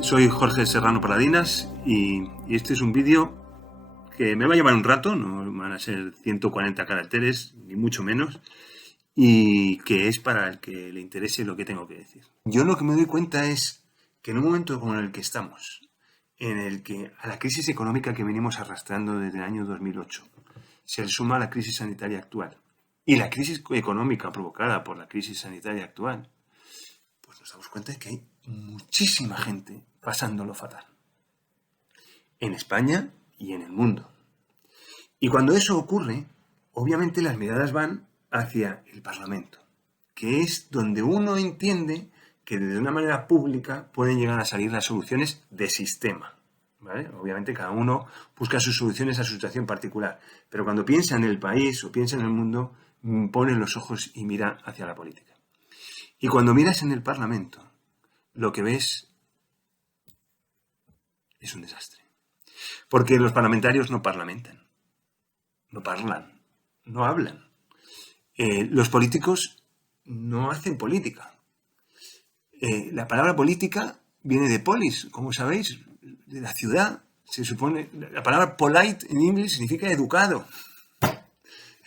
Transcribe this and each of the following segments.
Soy Jorge Serrano Paladinas y este es un vídeo que me va a llevar un rato, no van a ser 140 caracteres, ni mucho menos, y que es para el que le interese lo que tengo que decir. Yo lo que me doy cuenta es que en un momento como en el que estamos, en el que a la crisis económica que venimos arrastrando desde el año 2008, se le suma la crisis sanitaria actual y la crisis económica provocada por la crisis sanitaria actual, pues nos damos cuenta de que hay muchísima gente pasándolo fatal. En España y en el mundo. Y cuando eso ocurre, obviamente las miradas van hacia el Parlamento, que es donde uno entiende que de una manera pública pueden llegar a salir las soluciones de sistema. ¿Vale? Obviamente cada uno busca sus soluciones a su situación particular, pero cuando piensa en el país o piensa en el mundo, pone los ojos y mira hacia la política. Y cuando miras en el Parlamento, lo que ves es un desastre. Porque los parlamentarios no parlamentan, no parlan, no hablan. Los políticos no hacen política. La palabra política viene de polis, como sabéis, de la ciudad. Se supone, la palabra polite en inglés significa educado.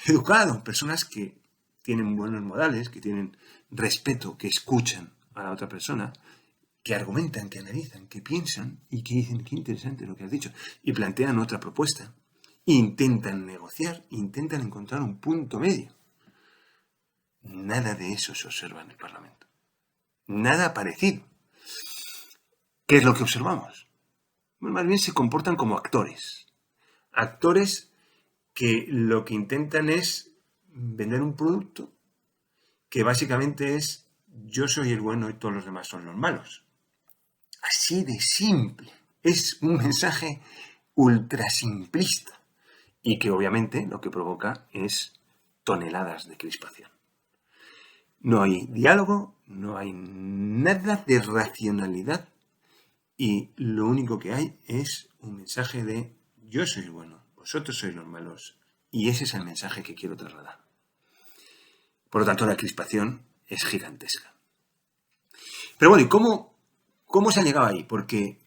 Educado, personas que tienen buenos modales, que tienen respeto, que escuchan a la otra persona, que argumentan, que analizan, que piensan y que dicen qué interesante lo que has dicho y plantean otra propuesta. Intentan negociar, intentan encontrar un punto medio. Nada de eso se observa en el Parlamento. Nada parecido. ¿Qué es lo que observamos? Bueno, más bien se comportan como actores. Actores que lo que intentan es vender un producto que básicamente es yo soy el bueno y todos los demás son los malos. Así de simple. Es un mensaje ultra simplista y que obviamente lo que provoca es toneladas de crispación. No hay diálogo, no hay nada de racionalidad y lo único que hay es un mensaje de yo soy el bueno, vosotros sois los malos y ese es el mensaje que quiero trasladar. Por lo tanto, la crispación es gigantesca. Pero bueno, ¿y cómo se ha llegado ahí? Porque,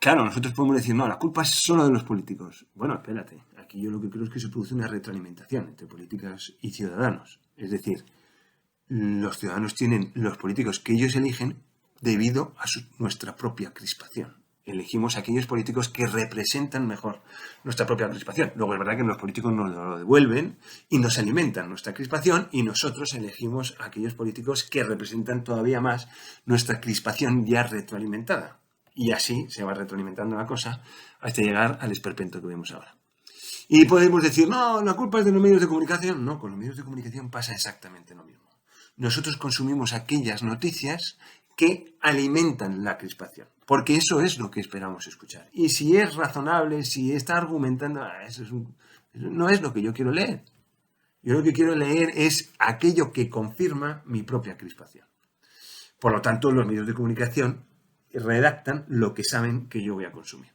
claro, nosotros podemos decir, no, la culpa es solo de los políticos. Bueno, espérate, aquí yo lo que creo es que se produce una retroalimentación entre políticas y ciudadanos. Es decir, los ciudadanos tienen los políticos que ellos eligen debido a nuestra propia crispación. Elegimos a aquellos políticos que representan mejor nuestra propia crispación. Luego es verdad que los políticos nos lo devuelven y nos alimentan nuestra crispación y nosotros elegimos a aquellos políticos que representan todavía más nuestra crispación ya retroalimentada. Y así se va retroalimentando la cosa hasta llegar al esperpento que vemos ahora. Y podemos decir, no, la culpa es de los medios de comunicación. No, con los medios de comunicación pasa exactamente lo mismo. Nosotros consumimos aquellas noticias que alimentan la crispación, porque eso es lo que esperamos escuchar. Y si es razonable, si está argumentando, eso no es lo que yo quiero leer. Yo lo que quiero leer es aquello que confirma mi propia crispación. Por lo tanto, los medios de comunicación redactan lo que saben que yo voy a consumir.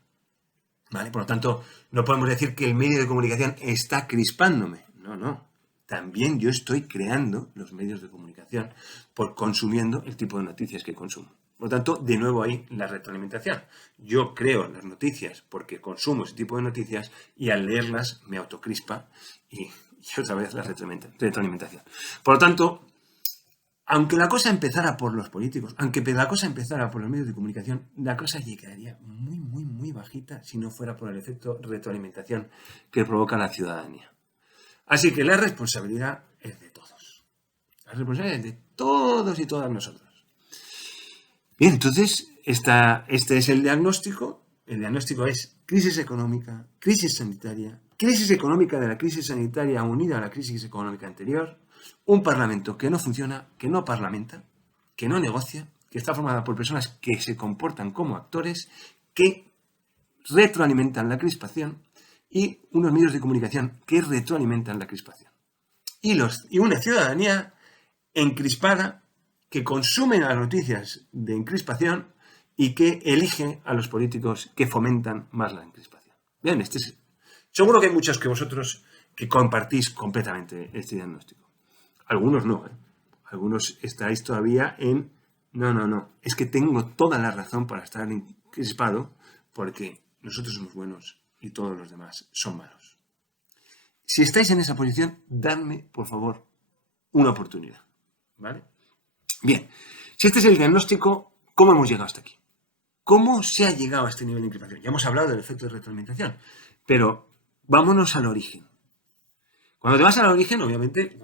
¿Vale? Por lo tanto, no podemos decir que el medio de comunicación está crispándome. No. También yo estoy creando los medios de comunicación por consumiendo el tipo de noticias que consumo. Por lo tanto, de nuevo ahí la retroalimentación. Yo creo las noticias porque consumo ese tipo de noticias y al leerlas me autocrispa y otra vez la retroalimentación. Por lo tanto, aunque la cosa empezara por los políticos, aunque la cosa empezara por los medios de comunicación, la cosa llegaría muy bajita si no fuera por el efecto retroalimentación que provoca la ciudadanía. Así que la responsabilidad es de todos. La responsabilidad es de todos y todas nosotros. Bien, entonces, este es el diagnóstico. El diagnóstico es crisis económica, crisis sanitaria, crisis económica de la crisis sanitaria unida a la crisis económica anterior, un parlamento que no funciona, que no parlamenta, que no negocia, que está formada por personas que se comportan como actores, que retroalimentan la crispación y unos medios de comunicación que retroalimentan la crispación. Y una ciudadanía encrispada que consume las noticias de encrispación y que elige a los políticos que fomentan más la encrispación. Bien, seguro que hay muchos que vosotros que compartís completamente este diagnóstico. Algunos no, ¿eh? Algunos estáis todavía en no, es que tengo toda la razón para estar crispado porque nosotros somos buenos y todos los demás son malos. Si estáis en esa posición, dadme, por favor, una oportunidad. ¿Vale? Bien, si este es el diagnóstico, ¿cómo hemos llegado hasta aquí? ¿Cómo se ha llegado a este nivel de inclinación? Ya hemos hablado del efecto de retroalimentación, pero vámonos al origen. Cuando te vas al origen, obviamente,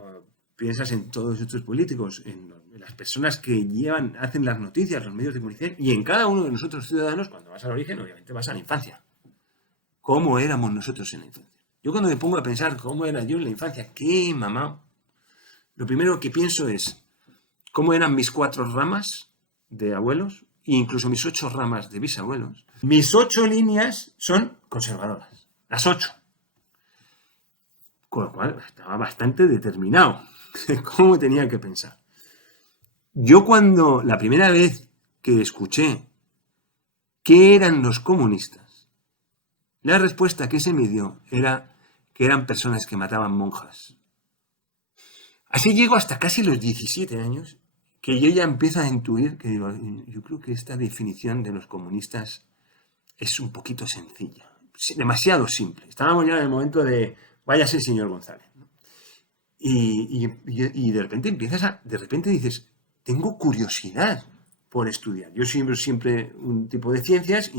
piensas en todos estos políticos, en las personas que hacen las noticias, los medios de comunicación, y en cada uno de nosotros ciudadanos, cuando vas al origen, obviamente vas a la infancia. ¿Cómo éramos nosotros en la infancia? Yo cuando me pongo a pensar cómo era yo en la infancia, qué mamá, lo primero que pienso es cómo eran mis 4 ramas de abuelos e incluso mis 8 ramas de bisabuelos. Mis 8 líneas son conservadoras, las 8. Con lo cual estaba bastante determinado de cómo tenía que pensar. Yo cuando la primera vez que escuché qué eran los comunistas, la respuesta que se me dio era que eran personas que mataban monjas. Así llego hasta casi los 17 años, que yo ya empiezo a intuir que digo, yo creo que esta definición de los comunistas es un poquito sencilla, demasiado simple. Estábamos ya en el momento de váyase señor González, ¿no? Y de repente dices, tengo curiosidad por estudiar. Yo siempre un tipo de ciencias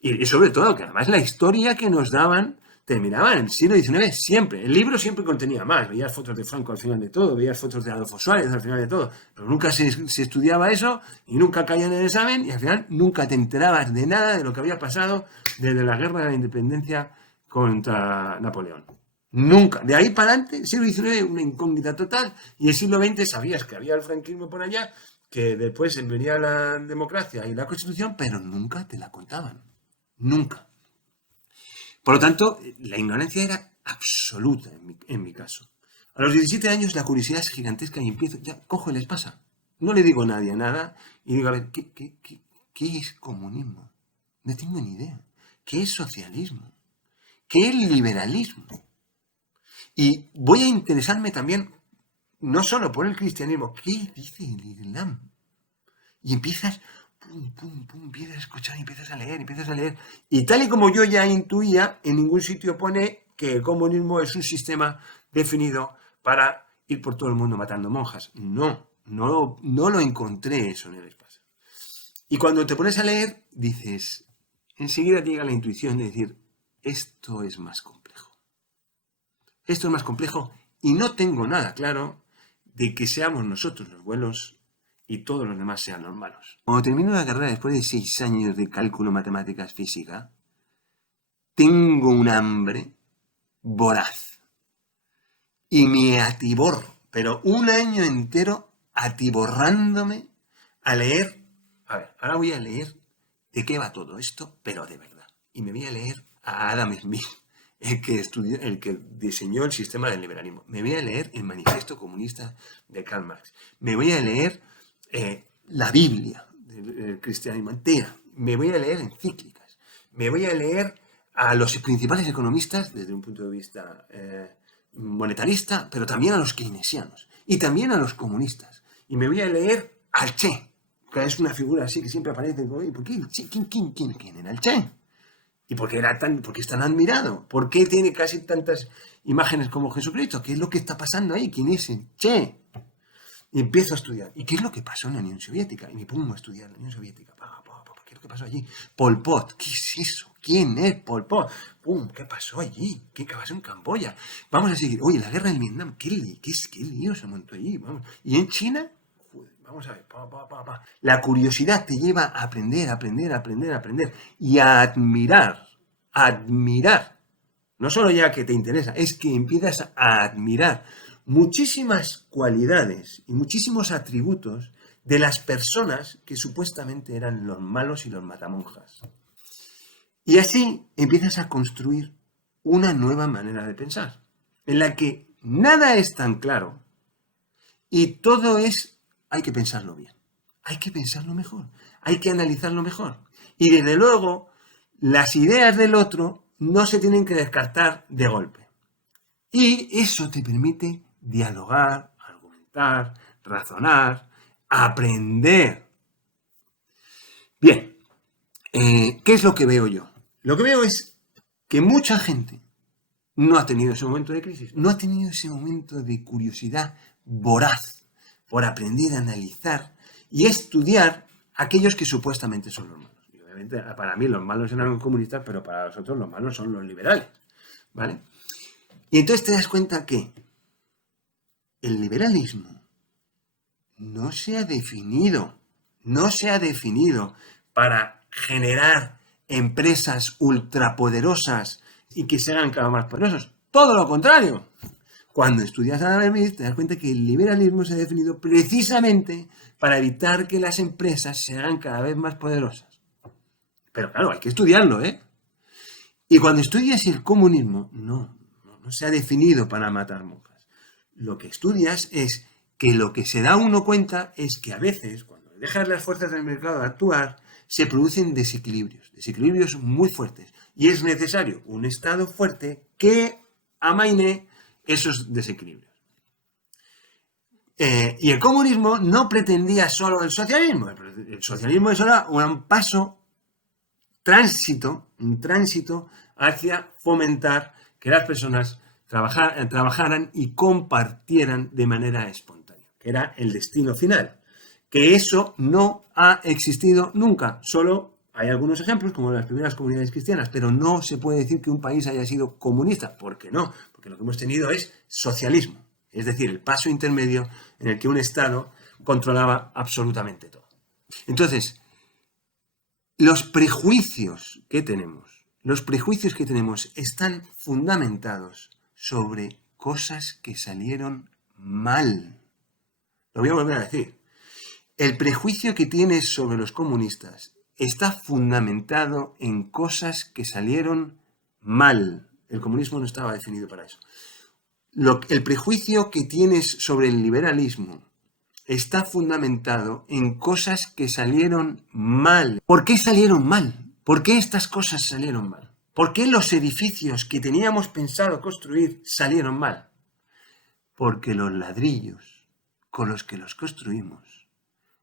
y sobre todo que además la historia que nos daban terminaba en el siglo XIX siempre. El libro siempre contenía más. Veías fotos de Franco al final de todo, veías fotos de Adolfo Suárez al final de todo, pero nunca se estudiaba eso y nunca caía en el examen y al final nunca te enterabas de nada de lo que había pasado desde la guerra de la independencia contra Napoleón. Nunca. De ahí para adelante, el siglo XIX, una incógnita total, y el siglo XX sabías que había el franquismo por allá, que después venía la democracia y la Constitución, pero nunca te la contaban. Nunca. Por lo tanto, la ignorancia era absoluta en mi caso. A los 17 años la curiosidad es gigantesca y empiezo, ya cojo el espasa. No le digo a nadie nada y digo, a ver, ¿qué es comunismo? No tengo ni idea. ¿Qué es socialismo? ¿Qué es liberalismo? Y voy a interesarme también, no solo por el cristianismo, ¿qué dice el Islam? Y empiezas, empiezas a escuchar, empiezas a leer. Y tal y como yo ya intuía, en ningún sitio pone que el comunismo es un sistema definido para ir por todo el mundo matando monjas. No lo encontré eso en el espacio. Y cuando te pones a leer, dices, enseguida te llega la intuición de decir, esto es más complejo. Esto es más complejo y no tengo nada claro de que seamos nosotros los buenos y todos los demás sean los malos. Cuando termino la carrera después de 6 años de cálculo, matemáticas, física, tengo un hambre voraz y me atiborro, pero un año entero atiborrándome a leer. A ver, ahora voy a leer de qué va todo esto, pero de verdad. Y me voy a leer a Adam Smith, el que diseñó el sistema del liberalismo. Me voy a leer el Manifiesto Comunista de Karl Marx. Me voy a leer la Biblia del cristianismo entera. Me voy a leer encíclicas. Me voy a leer a los principales economistas desde un punto de vista monetarista, pero también a los keynesianos y también a los comunistas. Y me voy a leer al Che, que es una figura así que siempre aparece. ¿Por qué el Che? ¿Quién era el Che? ¿Y por qué es tan admirado? ¿Por qué tiene casi tantas imágenes como Jesucristo? ¿Qué es lo que está pasando ahí? ¿Quién es el Che? Y empiezo a estudiar. ¿Y qué es lo que pasó en la Unión Soviética? Y me pongo a estudiar la Unión Soviética. ¿Qué es lo que pasó allí? Pol Pot. ¿Qué es eso? ¿Quién es Pol Pot? ¿Qué pasó allí? ¿Qué pasó en Camboya? Vamos a seguir. Oye, la guerra del Vietnam. ¿Qué lío se montó allí? Vamos. ¿Y en China? Vamos a ver. La curiosidad te lleva a aprender y a admirar. No solo ya que te interesa, es que empiezas a admirar muchísimas cualidades y muchísimos atributos de las personas que supuestamente eran los malos y los matamonjas. Y así empiezas a construir una nueva manera de pensar, en la que nada es tan claro y todo hay que pensarlo bien, hay que pensarlo mejor, hay que analizarlo mejor. Y desde luego, las ideas del otro no se tienen que descartar de golpe. Y eso te permite dialogar, argumentar, razonar, aprender. Bien, ¿Qué es lo que veo yo? Lo que veo es que mucha gente no ha tenido ese momento de crisis, no ha tenido ese momento de curiosidad voraz por aprender a analizar y estudiar aquellos que supuestamente son los malos. Y obviamente para mí los malos eran los comunistas, pero para nosotros los malos son los liberales, ¿vale? Y entonces te das cuenta que el liberalismo no se ha definido para generar empresas ultrapoderosas y que se hagan cada vez más poderosos. Todo lo contrario. Cuando estudias a Adam Smith te das cuenta que el liberalismo se ha definido precisamente para evitar que las empresas se hagan cada vez más poderosas. Pero claro, hay que estudiarlo, ¿eh? Y cuando estudias el comunismo, no se ha definido para matar monjas. Lo que estudias es que lo que se da uno cuenta es que a veces, cuando dejas las fuerzas del mercado actuar, se producen desequilibrios muy fuertes. Y es necesario un Estado fuerte que amaine esos desequilibrios. Y el comunismo no pretendía solo el socialismo. El socialismo es ahora un paso, un tránsito hacia fomentar que las personas trabajaran y compartieran de manera espontánea, que era el destino final. Que eso no ha existido nunca, solo hay algunos ejemplos, como las primeras comunidades cristianas, pero no se puede decir que un país haya sido comunista. ¿Por qué no? Porque lo que hemos tenido es socialismo, es decir, el paso intermedio en el que un Estado controlaba absolutamente todo. Entonces, los prejuicios que tenemos están fundamentados sobre cosas que salieron mal. Lo voy a volver a decir. El prejuicio que tienes sobre los comunistas está fundamentado en cosas que salieron mal. El comunismo no estaba definido para eso. El prejuicio que tienes sobre el liberalismo está fundamentado en cosas que salieron mal. ¿Por qué salieron mal? ¿Por qué estas cosas salieron mal? ¿Por qué los edificios que teníamos pensado construir salieron mal? Porque los ladrillos con los que los construimos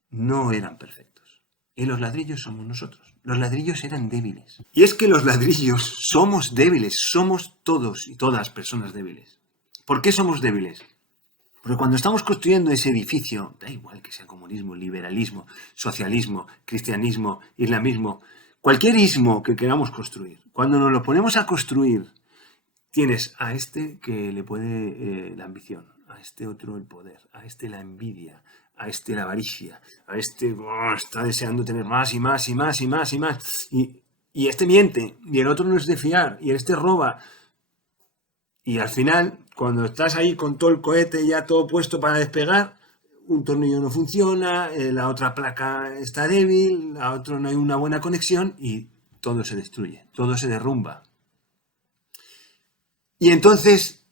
no eran perfectos. Y los ladrillos somos nosotros. Los ladrillos eran débiles. Y es que los ladrillos somos débiles. Somos todos y todas personas débiles. ¿Por qué somos débiles? Porque cuando estamos construyendo ese edificio, da igual que sea comunismo, liberalismo, socialismo, cristianismo, islamismo, cualquier ismo que queramos construir, cuando nos lo ponemos a construir, tienes a este que le puede la ambición, a este otro el poder, a este la envidia, a este la avaricia, a este está deseando tener más y más y más y más y más, y este miente, y el otro no es de fiar, y este roba. Y al final, cuando estás ahí con todo el cohete ya todo puesto para despegar, un tornillo no funciona, la otra placa está débil, la otra no hay una buena conexión y todo se destruye, todo se derrumba. Y entonces,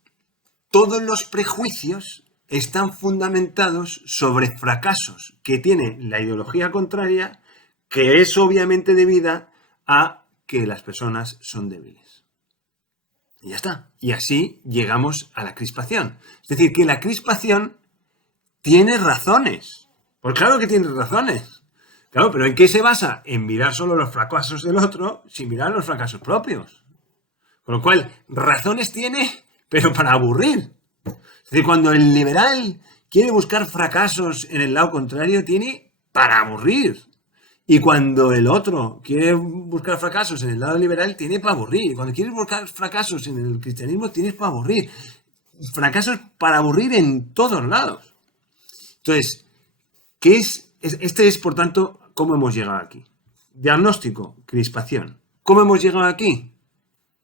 todos los prejuicios están fundamentados sobre fracasos que tiene la ideología contraria, que es obviamente debida a que las personas son débiles. Y ya está. Y así llegamos a la crispación. Es decir, que la crispación tiene razones. Pues claro que tiene razones. Claro, pero ¿en qué se basa? En mirar solo los fracasos del otro sin mirar los fracasos propios. Con lo cual, razones tiene, pero para aburrir. Es decir, cuando el liberal quiere buscar fracasos en el lado contrario, tiene para aburrir. Y cuando el otro quiere buscar fracasos en el lado liberal, tiene para aburrir. Y cuando quieres buscar fracasos en el cristianismo, tienes para aburrir. Fracasos para aburrir en todos lados. Entonces, este es, por tanto, cómo hemos llegado aquí. Diagnóstico, crispación. ¿Cómo hemos llegado aquí?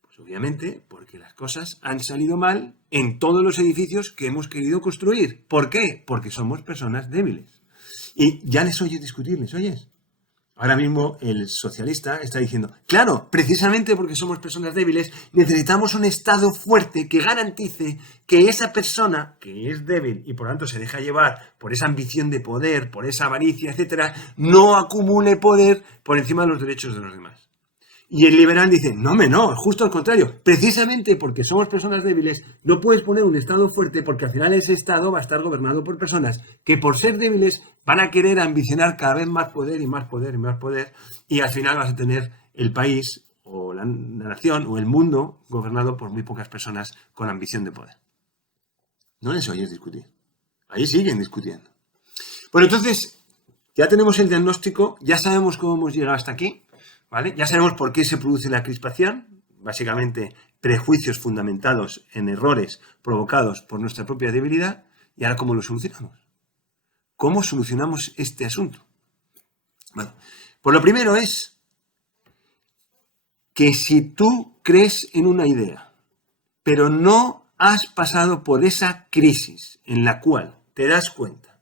Pues obviamente porque las cosas han salido mal en todos los edificios que hemos querido construir. ¿Por qué? Porque somos personas débiles. Y ya les oyes discutir, ¿les oyes? Ahora mismo el socialista está diciendo, claro, precisamente porque somos personas débiles, necesitamos un Estado fuerte que garantice que esa persona, que es débil y por tanto se deja llevar por esa ambición de poder, por esa avaricia, etcétera, no acumule poder por encima de los derechos de los demás. Y el liberal dice, no, justo al contrario. Precisamente porque somos personas débiles, no puedes poner un Estado fuerte porque al final ese Estado va a estar gobernado por personas que por ser débiles van a querer ambicionar cada vez más poder y más poder y más poder. Y al final vas a tener el país o la nación o el mundo gobernado por muy pocas personas con ambición de poder. No les oyes discutir. Ahí siguen discutiendo. Bueno, entonces, ya tenemos el diagnóstico, ya sabemos cómo hemos llegado hasta aquí. ¿Vale? Ya sabemos por qué se produce la crispación, básicamente prejuicios fundamentados en errores provocados por nuestra propia debilidad, y ahora ¿cómo lo solucionamos? ¿Cómo solucionamos este asunto? Bueno, pues lo primero es que si tú crees en una idea, pero no has pasado por esa crisis en la cual te das cuenta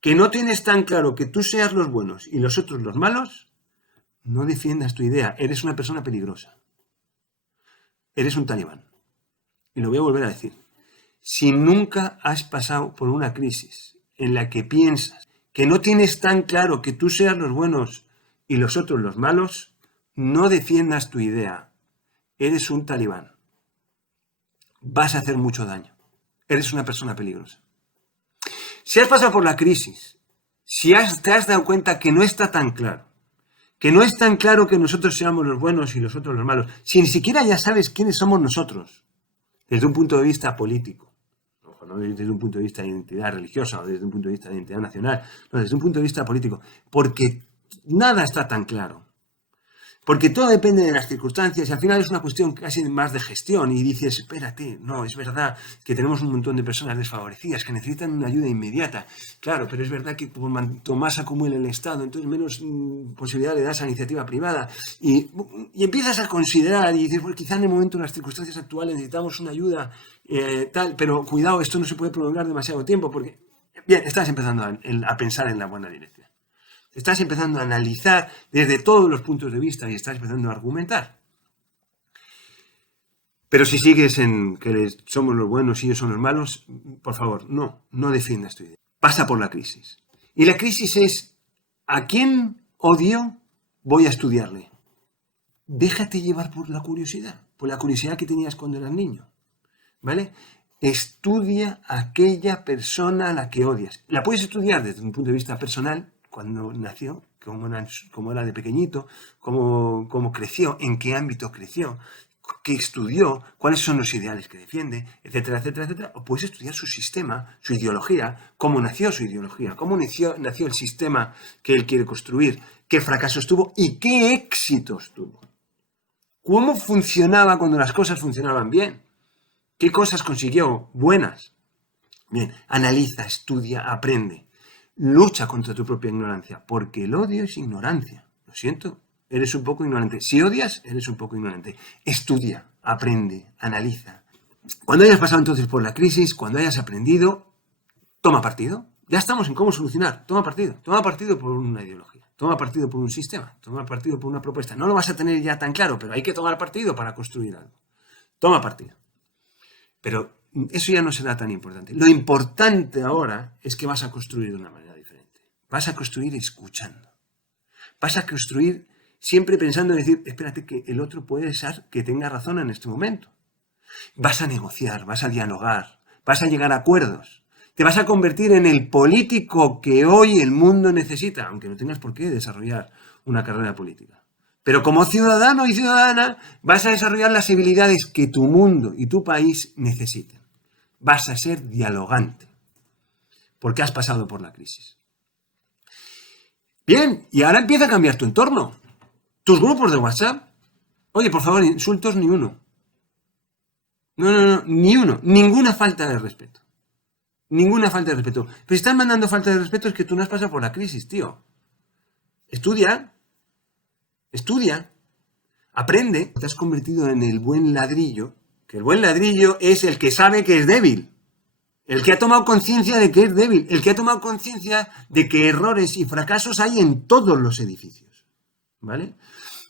que no tienes tan claro que tú seas los buenos y los otros los malos, no defiendas tu idea, eres una persona peligrosa. Eres un talibán. Y lo voy a volver a decir. Si nunca has pasado por una crisis en la que piensas que no tienes tan claro que tú seas los buenos y los otros los malos, no defiendas tu idea. Eres un talibán. Vas a hacer mucho daño. Eres una persona peligrosa. Si has pasado por la crisis, si te has dado cuenta que no está tan claro, que no es tan claro que nosotros seamos los buenos y los otros los malos, si ni siquiera ya sabes quiénes somos nosotros, desde un punto de vista político, ojo, no desde un punto de vista de identidad religiosa o desde un punto de vista de identidad nacional, no, desde un punto de vista político, porque nada está tan claro. Porque todo depende de las circunstancias y al final es una cuestión casi más de gestión y dices, espérate, no, es verdad que tenemos un montón de personas desfavorecidas que necesitan una ayuda inmediata. Claro, pero es verdad que cuanto más acumula el Estado, entonces menos posibilidad le das a la iniciativa privada. Y empiezas a considerar y dices, pues quizá en el momento, en las circunstancias actuales necesitamos una ayuda tal, pero cuidado, esto no se puede prolongar demasiado tiempo porque, bien, estás empezando a pensar en la buena dirección. Estás empezando a analizar desde todos los puntos de vista y estás empezando a argumentar. Pero si sigues en que somos los buenos y ellos son los malos, por favor, no defiendas tu idea. Pasa por la crisis. Y la crisis es, ¿a quién odio? Voy a estudiarle. Déjate llevar por la curiosidad que tenías cuando eras niño. ¿Vale? Estudia a aquella persona a la que odias. La puedes estudiar desde un punto de vista personal, cuando nació, cómo era de pequeñito, cómo creció, en qué ámbito creció, qué estudió, cuáles son los ideales que defiende, etcétera, etcétera, etcétera. O puedes estudiar su sistema, su ideología, cómo nació su ideología, cómo nació el sistema que él quiere construir, qué fracasos tuvo y qué éxitos tuvo. Cómo funcionaba cuando las cosas funcionaban bien. ¿Qué cosas consiguió buenas? Bien, analiza, estudia, aprende. Lucha contra tu propia ignorancia, porque el odio es ignorancia. Lo siento, eres un poco ignorante. Si odias, eres un poco ignorante. Estudia, aprende, analiza. Cuando hayas pasado entonces por la crisis, cuando hayas aprendido, toma partido. Ya estamos en cómo solucionar. Toma partido. Toma partido por una ideología. Toma partido por un sistema. Toma partido por una propuesta. No lo vas a tener ya tan claro, pero hay que tomar partido para construir algo. Toma partido. Pero eso ya no será tan importante. Lo importante ahora es que vas a construir de una manera diferente. Vas a construir escuchando. Vas a construir siempre pensando en decir, espérate que el otro puede ser que tenga razón en este momento. Vas a negociar, vas a dialogar, vas a llegar a acuerdos. Te vas a convertir en el político que hoy el mundo necesita, aunque no tengas por qué desarrollar una carrera política. Pero como ciudadano y ciudadana vas a desarrollar las habilidades que tu mundo y tu país necesitan. Vas a ser dialogante, porque has pasado por la crisis. Bien, y ahora empieza a cambiar tu entorno. Tus grupos de WhatsApp. Oye, por favor, insultos ni uno. No, ni uno. Ninguna falta de respeto. Ninguna falta de respeto. Pero si están mandando falta de respeto es que tú no has pasado por la crisis, tío. Estudia. Aprende. Te has convertido en el buen ladrillo, que el buen ladrillo es el que sabe que es débil. El que ha tomado conciencia de que es débil. El que ha tomado conciencia de que errores y fracasos hay en todos los edificios. ¿Vale?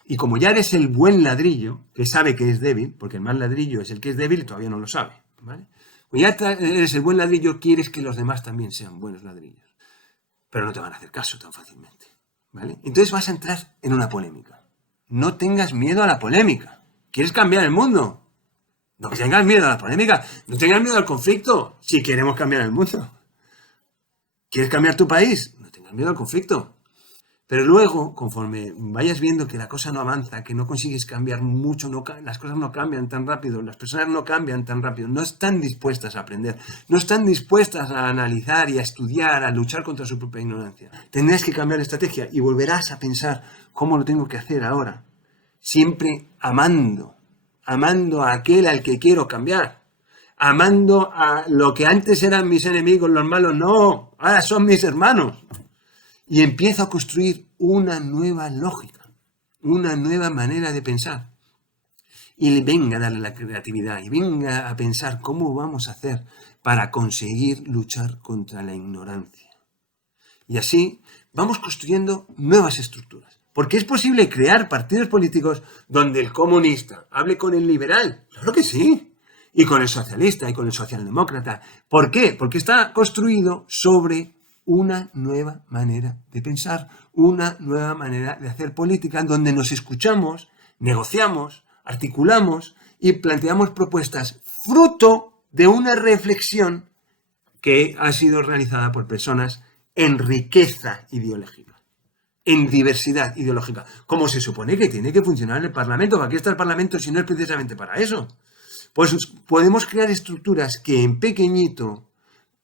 Y como ya eres el buen ladrillo, que sabe que es débil, porque el mal ladrillo es el que es débil y todavía no lo sabe. ¿Vale? Pues ya eres el buen ladrillo, quieres que los demás también sean buenos ladrillos. Pero no te van a hacer caso tan fácilmente. ¿Vale? Entonces vas a entrar en una polémica. no tengas miedo a la polémica. ¿Quieres cambiar el mundo? No tengas miedo a la polémica, no tengas miedo al conflicto, si queremos cambiar el mundo. ¿Quieres cambiar tu país? No tengas miedo al conflicto. Pero luego, conforme vayas viendo que la cosa no avanza, que no consigues cambiar mucho, las cosas no cambian tan rápido, las personas no cambian tan rápido, no están dispuestas a aprender, no están dispuestas a analizar y a estudiar, a luchar contra su propia ignorancia. Tendrás que cambiar de estrategia y volverás a pensar cómo lo tengo que hacer ahora. Siempre amando a aquel al que quiero cambiar. Amando a lo que antes eran mis enemigos, los malos, no, ahora son mis hermanos. Y empiezo a construir una nueva lógica, una nueva manera de pensar. Y venga a darle la creatividad y venga a pensar cómo vamos a hacer para conseguir luchar contra la ignorancia. Y así vamos construyendo nuevas estructuras. Porque es posible crear partidos políticos donde el comunista hable con el liberal. Claro que sí. Y con el socialista y con el socialdemócrata. ¿Por qué? Porque está construido sobre una nueva manera de pensar, una nueva manera de hacer política, donde nos escuchamos, negociamos, articulamos y planteamos propuestas fruto de una reflexión que ha sido realizada por personas en riqueza ideológica, en diversidad ideológica. ¿Cómo se supone que tiene que funcionar el Parlamento? ¿Para qué está el Parlamento si no es precisamente para eso? Pues podemos crear estructuras que en pequeñito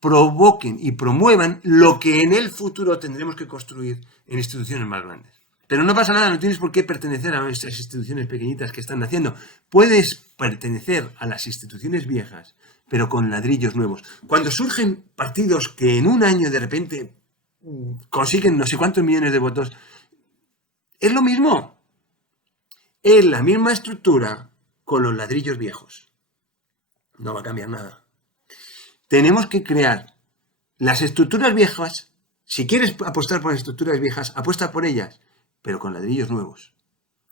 provoquen y promuevan lo que en el futuro tendremos que construir en instituciones más grandes. Pero no pasa nada, no tienes por qué pertenecer a nuestras instituciones pequeñitas que están naciendo. Puedes pertenecer a las instituciones viejas, pero con ladrillos nuevos. Cuando surgen partidos que en un año de repente consiguen no sé cuántos millones de votos, es lo mismo. Es la misma estructura con los ladrillos viejos. No va a cambiar nada. Tenemos que crear las estructuras viejas. Si quieres apostar por las estructuras viejas, apuesta por ellas, pero con ladrillos nuevos.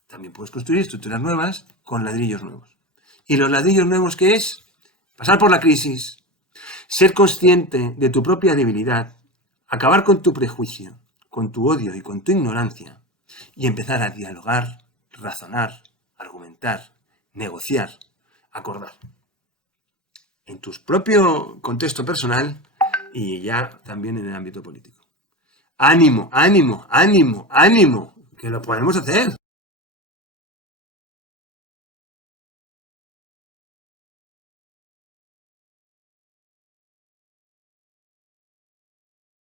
También puedes construir estructuras nuevas con ladrillos nuevos. ¿Y los ladrillos nuevos qué es? Pasar por la crisis, ser consciente de tu propia debilidad, acabar con tu prejuicio, con tu odio y con tu ignorancia, y empezar a dialogar, razonar, argumentar, negociar, acordar. En tu propio contexto personal y ya también en el ámbito político. Ánimo, ánimo, ánimo, ánimo, que lo podemos hacer.